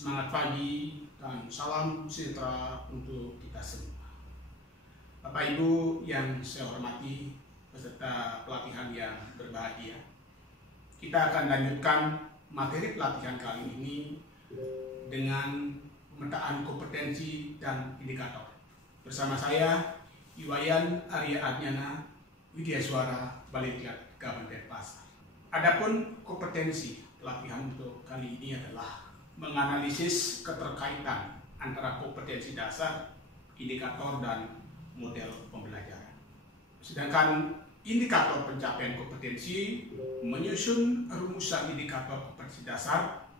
Semangat pagi dan salam sejahtera untuk kita semua. Bapak Ibu yang saya hormati, peserta pelatihan yang berbahagia, kita akan lanjutkan materi pelatihan kali ini dengan pemetaan kompetensi dan indikator. Bersama saya, Iwayan Arya Adnyana, Widya Suara, Balai Kabupaten Pasar. Adapun kompetensi pelatihan untuk kali ini adalah menganalisis keterkaitan antara kompetensi dasar, indikator, dan model pembelajaran. Sedangkan indikator pencapaian kompetensi menyusun rumusan indikator kompetensi dasar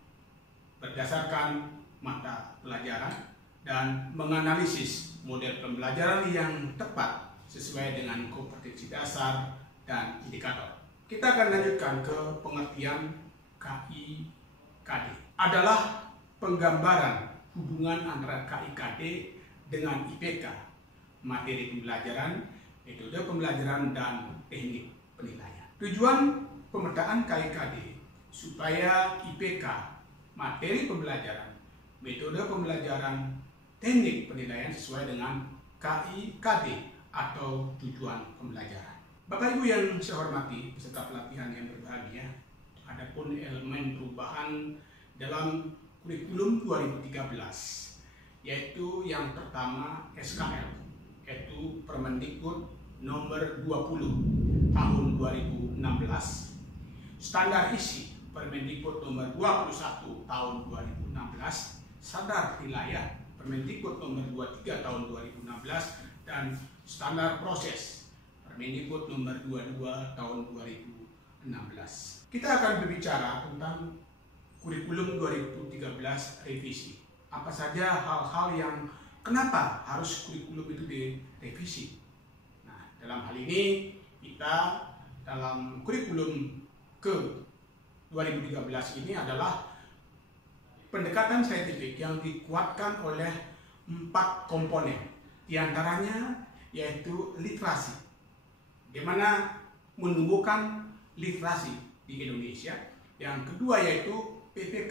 berdasarkan mata pelajaran dan menganalisis model pembelajaran yang tepat sesuai dengan kompetensi dasar dan indikator. Kita akan lanjutkan ke pengertian KIKD. Adalah penggambaran hubungan antara KIKD dengan IPK, materi pembelajaran, metode pembelajaran, dan teknik penilaian. Tujuan pemetaan KIKD supaya IPK, materi pembelajaran, metode pembelajaran, teknik penilaian sesuai dengan KIKD atau tujuan pembelajaran. Bapak Ibu yang saya hormati, peserta pelatihan yang berbahagia, adapun elemen perubahan dalam kurikulum 2013, yaitu yang pertama SKL, yaitu Permendikbud nomor 20 tahun 2016, standar isi Permendikbud nomor 21 tahun 2016, standar wilayah Permendikbud nomor 23 tahun 2016, dan standar proses Permendikbud nomor 22 tahun 2016. Kita akan berbicara tentang kurikulum 2013 revisi. Apa saja hal-hal yang kenapa harus kurikulum itu direvisi? Nah, dalam hal ini kita dalam kurikulum ke 2013 ini adalah pendekatan saintifik yang dikuatkan oleh 4 komponen. Di antaranya yaitu literasi, di mana menumbuhkan literasi di Indonesia. Yang kedua yaitu PPK,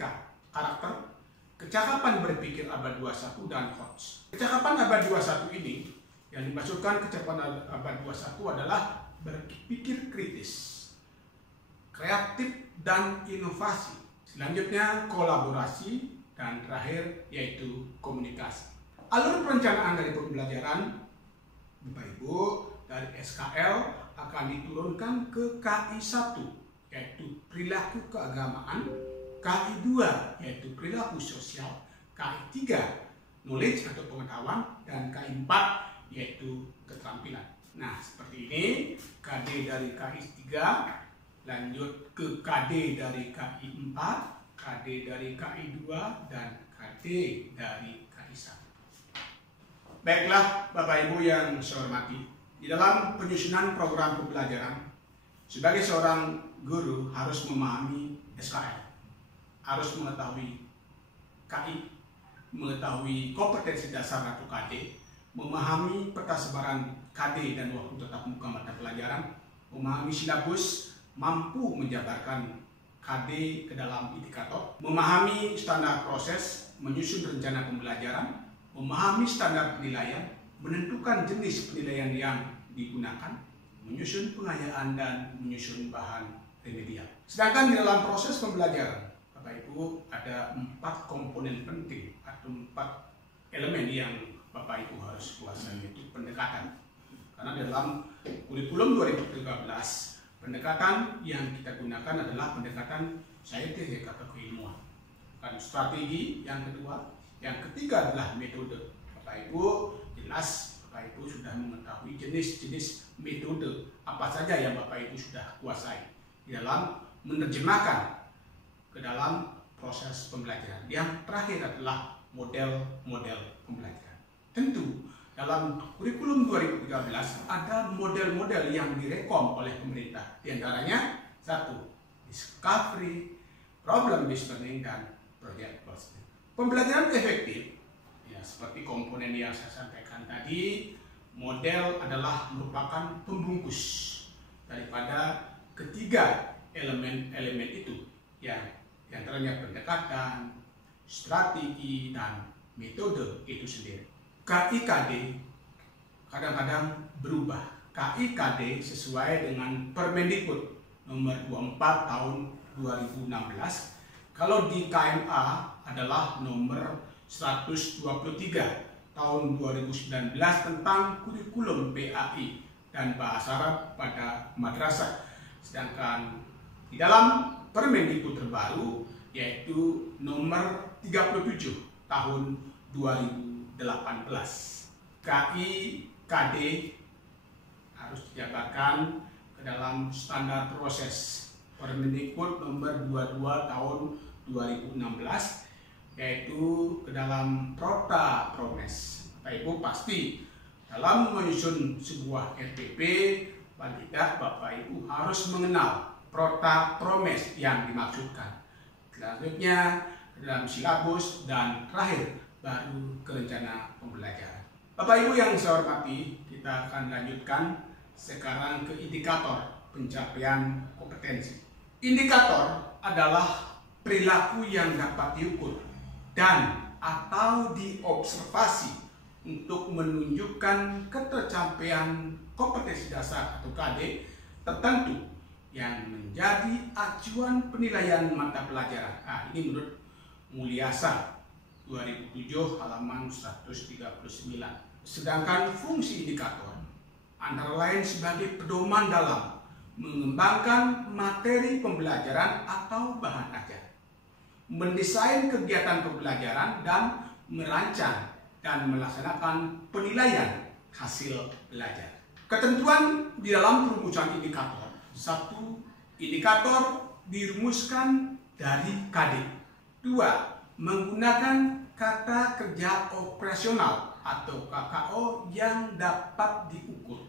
karakter, kecakapan berpikir abad 21, dan HOTS. Kecakapan abad 21 ini, yang dimaksudkan kecakapan abad 21 adalah berpikir kritis, kreatif, dan inovasi. Selanjutnya kolaborasi, dan terakhir yaitu komunikasi. Alur perencanaan dari pembelajaran, Bapak Ibu, dari SKL akan diturunkan ke KI1, yaitu perilaku keagamaan, KI2 yaitu perilaku sosial, KI3 knowledge atau pengetahuan, dan KI4 yaitu keterampilan. Nah, seperti ini KD dari KI3 lanjut ke KD dari KI4, KD dari KI2, dan KD dari KI1. Baiklah Bapak Ibu yang saya hormati, di dalam penyusunan program pembelajaran, sebagai seorang guru harus memahami SKL, harus mengetahui KI, mengetahui kompetensi dasar atau KD, memahami peta sebaran KD dan waktu tetap muka mata pelajaran, memahami silabus, mampu menjabarkan KD ke dalam indikator, memahami standar proses, menyusun rencana pembelajaran, memahami standar penilaian, menentukan jenis penilaian yang digunakan, menyusun pengayaan, dan menyusun bahan remedial. Sedangkan di dalam proses pembelajaran, Bapak Ibu, ada 4 komponen penting atau 4 elemen yang Bapak Ibu harus kuasai, yaitu pendekatan. Karena dalam kurikulum 2013, pendekatan yang kita gunakan adalah pendekatan saintifik atau keilmuan. Dan strategi yang kedua, yang ketiga adalah metode. Bapak Ibu jelas, Bapak Ibu sudah mengetahui jenis-jenis metode apa saja yang Bapak Ibu sudah kuasai di dalam menerjemahkan ke dalam proses pembelajaran. Yang terakhir adalah model-model pembelajaran. Tentu dalam kurikulum 2013 ada model-model yang direkom oleh pemerintah. Di antaranya 1. Discovery, problem based learning, dan project based learning. Pembelajaran efektif, ya seperti komponen yang saya sampaikan tadi, model adalah merupakan pembungkus daripada ketiga elemen-elemen itu, yang antaranya pendekatan, strategi, dan metode itu sendiri. KIKD kadang-kadang berubah. KIKD sesuai dengan Permendikbud nomor 24 tahun 2016. Kalau di KMA adalah nomor 123 tahun 2019 tentang kurikulum PAI dan bahasa Arab pada madrasah. Sedangkan di dalam Permendikbud terbaru yaitu nomor 37 tahun 2018. KIKD harus dijabarkan ke dalam standar proses Permendikbud nomor 22 tahun 2016, yaitu ke dalam Prota Promes. Bapak Ibu pasti dalam menyusun sebuah RPP, paling tidak Bapak Ibu harus mengenal Prota Promes yang dimaksudkan. Selanjutnya dalam silabus, dan terakhir baru ke rencana pembelajaran. Bapak Ibu yang saya hormati, kita akan lanjutkan sekarang ke indikator pencapaian kompetensi. Indikator adalah perilaku yang dapat diukur dan atau diobservasi untuk menunjukkan ketercapaian kompetensi dasar atau KD tertentu yang menjadi acuan penilaian mata pelajaran. Nah, ini menurut Mulyasa 2007 halaman 139. Sedangkan fungsi indikator antara lain sebagai pedoman dalam mengembangkan materi pembelajaran atau bahan ajar, mendesain kegiatan pembelajaran, dan merancang dan melaksanakan penilaian hasil belajar. Ketentuan di dalam perumusan indikator. 1. Indikator dirumuskan dari KD. 2. Menggunakan kata kerja operasional atau KKO yang dapat diukur.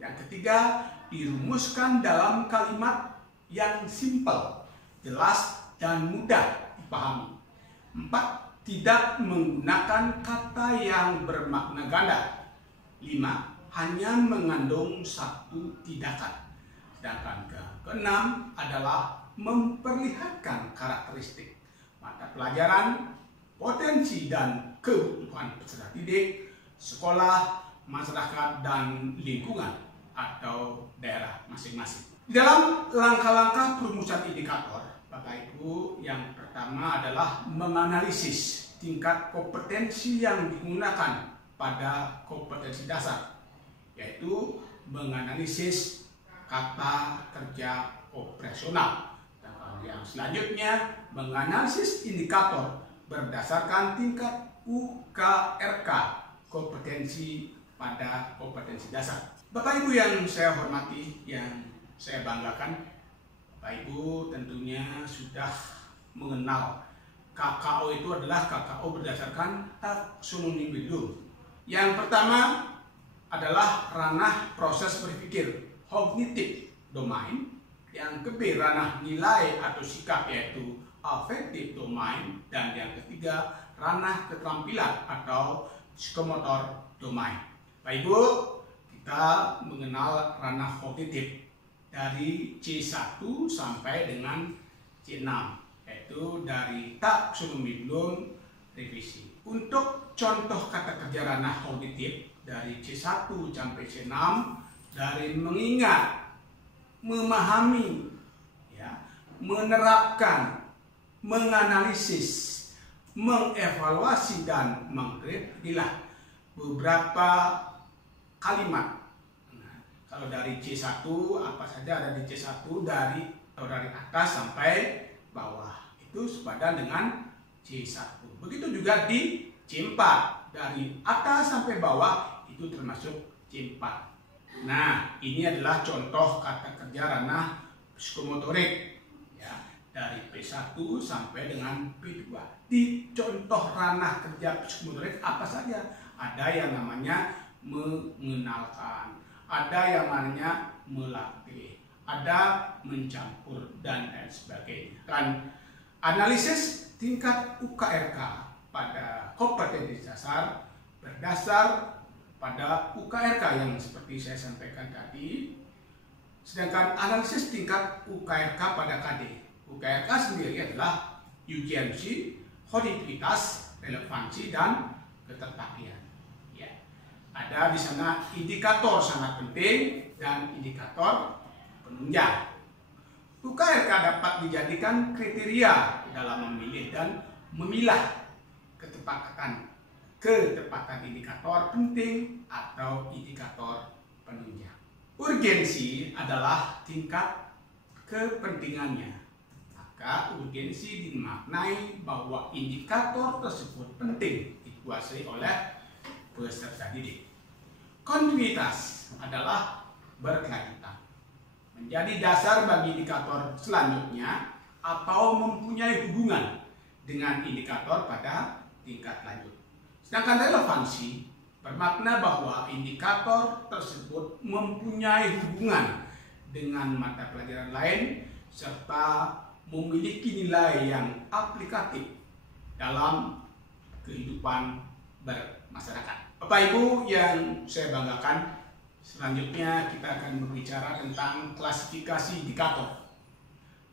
Yang ketiga, dirumuskan dalam kalimat yang simpel, jelas, dan mudah dipahami. 4. Tidak menggunakan kata yang bermakna ganda. 5. Hanya mengandung satu tindakan. Sedangkan keenam adalah memperlihatkan karakteristik mata pelajaran, potensi dan kebutuhan peserta didik, sekolah, masyarakat, dan lingkungan atau daerah masing-masing. Di dalam langkah-langkah perumusan indikator, Bapak Ibu, yang pertama adalah menganalisis tingkat kompetensi yang digunakan pada kompetensi dasar, yaitu menganalisis kata kerja operasional. Dan yang selanjutnya, menganalisis indikator berdasarkan tingkat UKRK, kompetensi pada kompetensi dasar. Bapak Ibu yang saya hormati, yang saya banggakan, Bapak Ibu tentunya sudah mengenal KKO itu adalah KKO berdasarkan taksonomi Bloom. Yang pertama adalah ranah proses berpikir, cognitive domain. Yang kedua ranah nilai atau sikap, yaitu affective domain. Dan yang ketiga ranah keterampilan atau psikomotor domain. Bapak Ibu, kita mengenal ranah kognitif dari C1 sampai dengan C6, yaitu dari taksonomi Bloom revisi. Untuk contoh kata kerja ranah kognitif dari C1 sampai C6, dari mengingat, memahami, ya, menerapkan, menganalisis, mengevaluasi, dan mengkritik, inilah beberapa kalimat. Nah, kalau dari C1 apa saja ada di C1 dari atas sampai bawah itu sepadan dengan C1. Begitu juga di C4 dari atas sampai bawah itu termasuk C4. Nah, ini adalah contoh kata kerja ranah psikomotorik, ya, dari P1 sampai dengan P2. Di contoh ranah kerja psikomotorik apa saja? Ada yang namanya mengenalkan, ada yang namanya melatih, ada mencampur, dan lain sebagainya. Dan analisis tingkat UKRK pada kompetensi dasar berdasar pada UKRK yang seperti saya sampaikan tadi. Sedangkan analisis tingkat UKRK pada KD. UKRK sendiri adalah ujian kontinuitas, relevansi, dan keterpakian. Ya. Ada di sana indikator sangat penting dan indikator penunjang. UKRK dapat dijadikan kriteria dalam memilih dan memilah ketepatan indikator penting atau indikator penunjang. Urgensi adalah tingkat kepentingannya. Maka urgensi dimaknai bahwa indikator tersebut penting dikuasai oleh peserta didik. Kontinuitas adalah berkelanjutan, menjadi dasar bagi indikator selanjutnya atau mempunyai hubungan dengan indikator pada tingkat lanjut. Sedangkan relevansi bermakna bahwa indikator tersebut mempunyai hubungan dengan mata pelajaran lain serta memiliki nilai yang aplikatif dalam kehidupan bermasyarakat. Bapak Ibu yang saya banggakan, selanjutnya kita akan berbicara tentang klasifikasi indikator.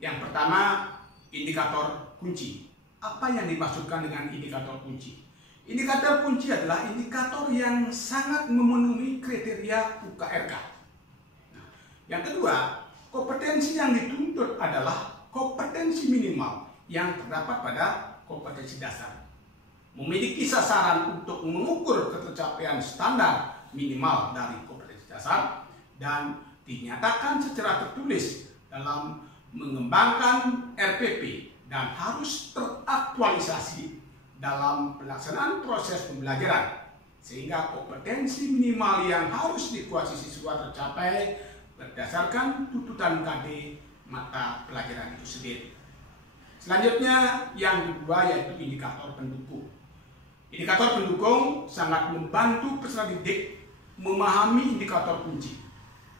Yang pertama, indikator kunci. Apa yang dimaksudkan dengan indikator kunci? Indikator kunci adalah indikator yang sangat memenuhi kriteria UKRK. Nah, yang kedua, kompetensi yang dituntut adalah kompetensi minimal yang terdapat pada kompetensi dasar. Memiliki sasaran untuk mengukur ketercapaian standar minimal dari kompetensi dasar dan dinyatakan secara tertulis dalam mengembangkan RPP dan harus teraktualisasi dalam pelaksanaan proses pembelajaran, sehingga kompetensi minimal yang harus dikuasai siswa tercapai berdasarkan tuntutan KD mata pelajaran itu sendiri. Selanjutnya yang kedua yaitu indikator pendukung. Indikator pendukung sangat membantu peserta didik memahami indikator kunci.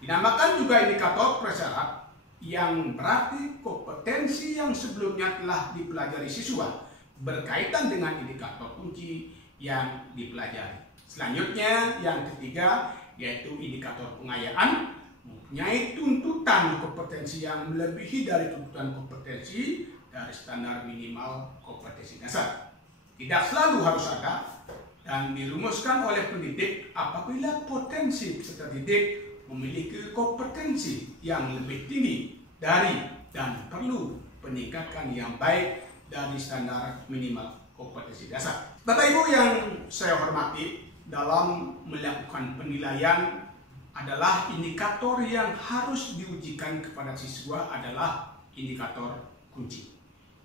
Dinamakan juga indikator prasyarat, yang berarti kompetensi yang sebelumnya telah dipelajari siswa berkaitan dengan indikator kunci yang dipelajari. Selanjutnya yang ketiga yaitu indikator pengayaan, mempunyai tuntutan kompetensi yang melebihi dari tuntutan kompetensi dari standar minimal kompetensi dasar. Tidak selalu harus ada dan dirumuskan oleh pendidik apabila potensi peserta didik memiliki kompetensi yang lebih tinggi dari dan perlu peningkatan yang baik dari standar minimal kompetensi dasar. Bapak Ibu yang saya hormati, dalam melakukan penilaian adalah indikator yang harus diujikan kepada siswa adalah indikator kunci.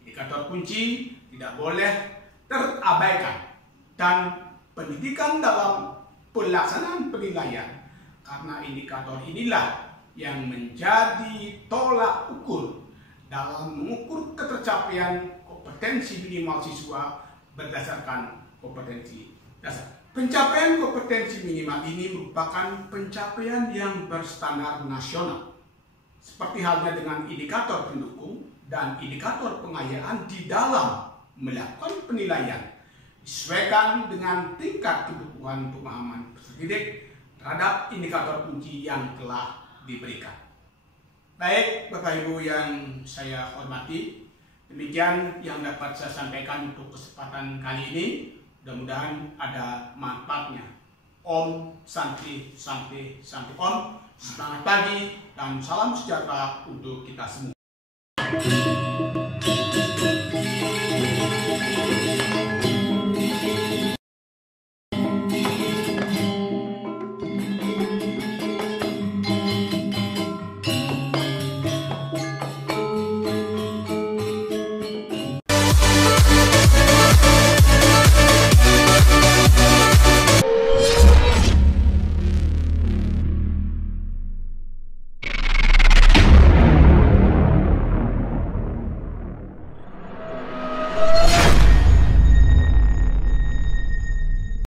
Indikator kunci tidak boleh terabaikan dan pendidikan dalam pelaksanaan penilaian, karena indikator inilah yang menjadi tolak ukur dalam mengukur ketercapaian kompetensi minimal siswa berdasarkan kompetensi dasar. Pencapaian kompetensi minimal ini merupakan pencapaian yang berstandar nasional, seperti halnya dengan indikator pendukung dan indikator pengayaan di dalam melakukan penilaian, disesuaikan dengan tingkat kebutuhan pemahaman peserta didik terhadap indikator kunci yang telah diberikan. Baik Bapak Ibu yang saya hormati, demikian yang dapat saya sampaikan untuk kesempatan kali ini. Mudah-mudahan ada manfaatnya. Om Santi Santi Santi Om. Selamat pagi dan salam sejahtera untuk kita semua.